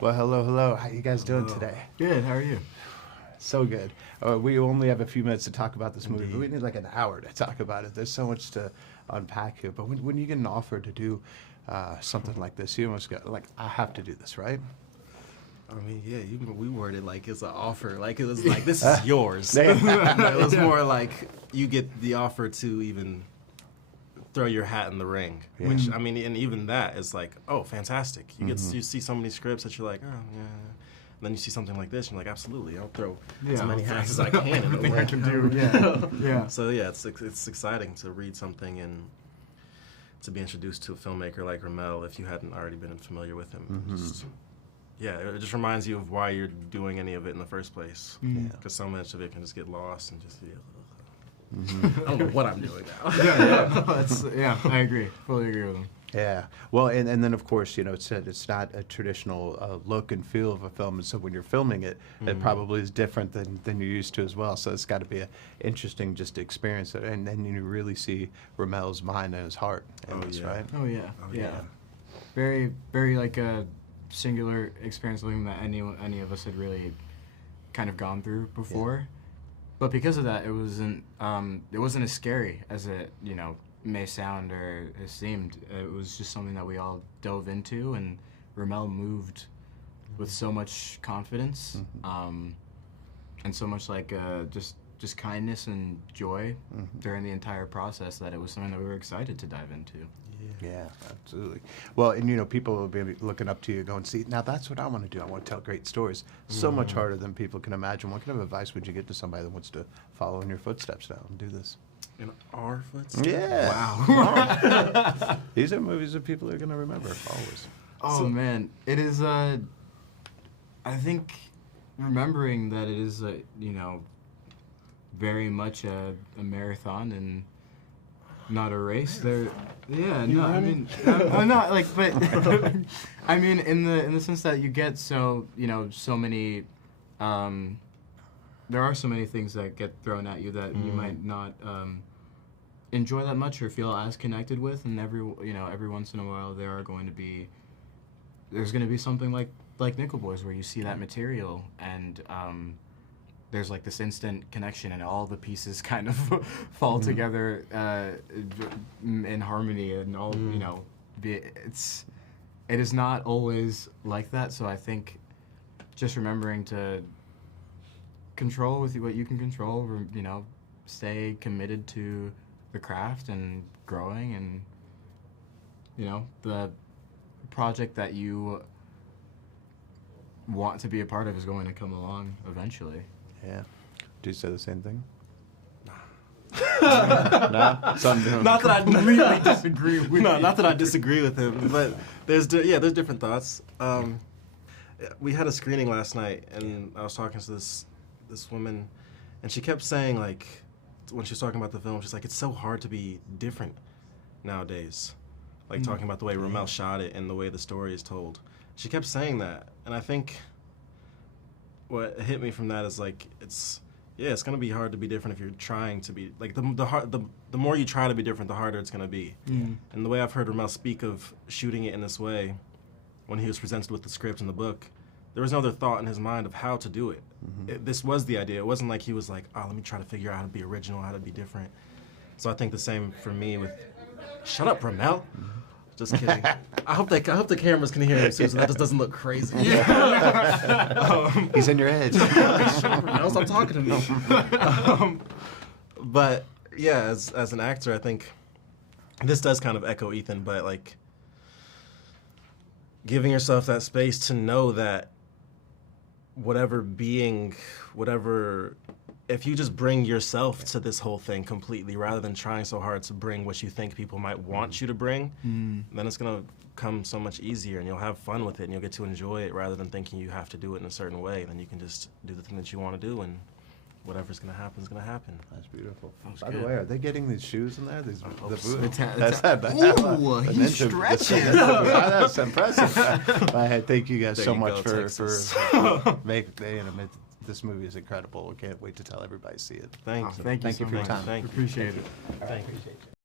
Well, hello, hello. How you guys doing today? Good. How are you? So good. We only have a few minutes to talk about this movie, Indeed. but we need like an hour to talk about it. There's so much to unpack here. But when you get an offer to do something like this, you almost go like, I have to do this, right? I mean, yeah, we worded like it's an offer. Like it was like, this is yours. Yeah. It was more like you get the offer to even throw your hat in the ring. Yeah. Which, I mean, and even that is like, oh, fantastic. You you see so many scripts that you're like, oh, yeah. And then you see something like this, and you're like, absolutely, I'll throw as many hats as I can in the Everything I ring. can do. Yeah. Yeah. So yeah, it's exciting to read something and to be introduced to a filmmaker like Ramel if you hadn't already been familiar with him. Just, yeah, it just reminds you of why you're doing any of it in the first place. Because so much of it can just get lost and just I don't know what I'm doing now. Yeah, I agree. Fully agree with him. Yeah. Well, and then of course, you know, it's not a traditional look and feel of a film, and so when you're filming it, it probably is different than you're used to as well. So it's got to be an interesting just experience, and then you really see Ramel's mind and his heart in this, right? Oh yeah. Yeah. Very, very like a singular experience, something that any of us had really kind of gone through before. But because of that, it wasn't as scary as it, you know, may sound or it seemed. It was just something that we all dove into, and Ramel moved with so much confidence, and so much like just kindness and joy during the entire process that it was something that we were excited to dive into. Yeah, absolutely. Well, and you know, people will be looking up to you going, see, now that's what I want to do. I want to tell great stories. So much harder than people can imagine. What kind of advice would you give to somebody that wants to follow in your footsteps now and do this? In our footsteps? Yeah. Wow. These are movies that people are going to remember always. Oh man, it is. I think remembering that it is you know, very much a marathon and not a race. There, yeah. No, I mean, I'm not like, but I mean, in the sense that you get so many. There are so many things that get thrown at you that you might not enjoy that much or feel as connected with, and every once in a while there's going to be something like Nickel Boys where you see that material and there's like this instant connection and all the pieces kind of fall together in harmony and all it is not always like that. So I think just remembering to control with what you can control, stay committed to the craft and growing, and the project that you want to be a part of is going to come along eventually. Yeah. Do you say the same thing? No? Not that I really disagree with No, not that I disagree with him, but there's different thoughts. We had a screening last night, and I was talking to this woman, and she kept saying, like, when she was talking about the film, she's like, it's so hard to be different nowadays. Like, talking about the way Ramel shot it and the way the story is told. She kept saying that, and I think what hit me from that is, like, it's going to be hard to be different if you're trying to be, like, the more you try to be different, the harder it's going to be. And the way I've heard Ramel speak of shooting it in this way, when he was presented with the script and the book, there was no other thought in his mind of how to do it. This was the idea. It wasn't like he was like, oh, let me try to figure out how to be original, how to be different. So I think the same for me with, shut up, Ramel. Just kidding. I hope the cameras can hear him too, so that just doesn't look crazy. He's in your head. Don't stop talking to me. But yeah, as an actor, I think this does kind of echo Ethan, but like giving yourself that space to know that if you just bring yourself to this whole thing completely rather than trying so hard to bring what you think people might want you to bring, then it's going to come so much easier and you'll have fun with it and you'll get to enjoy it rather than thinking you have to do it in a certain way. Then you can just do the thing that you want to do, and whatever's going to happen is going to happen. That's beautiful. That's By good. the way, are they getting these shoes in there? These the so. boots? Ooh, he's stretching. That's impressive. Hey, thank you guys There so you much go, for making this movie is incredible. We can't wait to tell everybody to see it. Thanks. Thank you Thank so you for your much. time. Thank you. Appreciate it. Thank you.